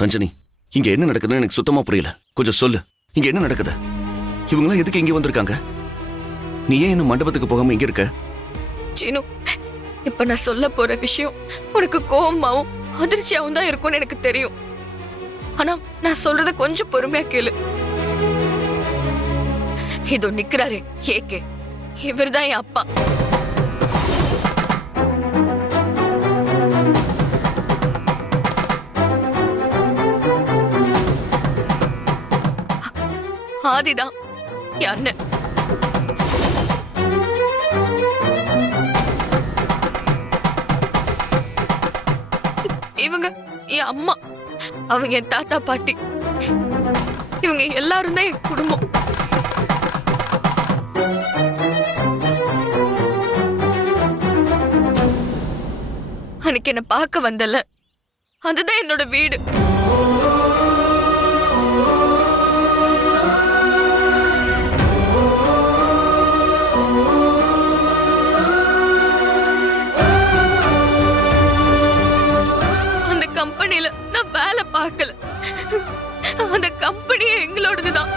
ரஞ்சனி, இங்க என்ன நடக்குதுன்னு எனக்கு சுத்தமா புரியல. கொஞ்சம் சொல்லு, இங்க என்ன நடக்குது? இவங்களாம் எதுக்கு இங்க வந்திருக்காங்க? நீ ஏன் இன்னும் மண்டபத்துக்கு போகாம இங்க இருக்க? சீனு, இப்ப நான் சொல்ல போற விஷயம் உனக்கு கோவமாவும் அதிர்ச்சியாவும் தான் இருக்கும்னு எனக்கு தெரியும். ஆனா நான் சொல்றத கொஞ்சம் பொறுமையா கேளு. இதோ நிக்கிறாரே ஏகே, இவர்தான் என் அப்பா. ஆதிதான் என் அண்ணன். இவங்க என் அம்மா, அவங்க என் தாத்தா பாட்டி. இவங்க எல்லாரும் தான் என் குடும்பம். அன்னைக்கு என்ன பார்க்க வந்தல, அதுதான் என்னோட வீடு. அந்த கம்பெனில நான் வேலை பார்க்கல, அந்த கம்பெனியே எங்களோடதுதான்.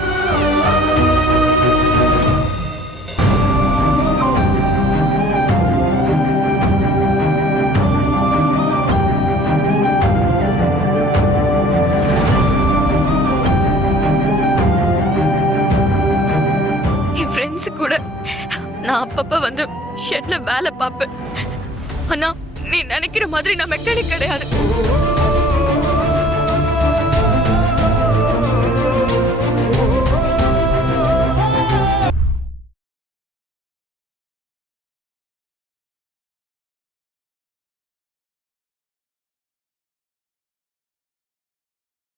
கூட நான் அப்பப்ப வந்து ஷெட்ல வேலை பார்ப்பேன். ஆனா நீ நினைக்கிற மாதிரி நான் மெக்கானிக் கிடையாது.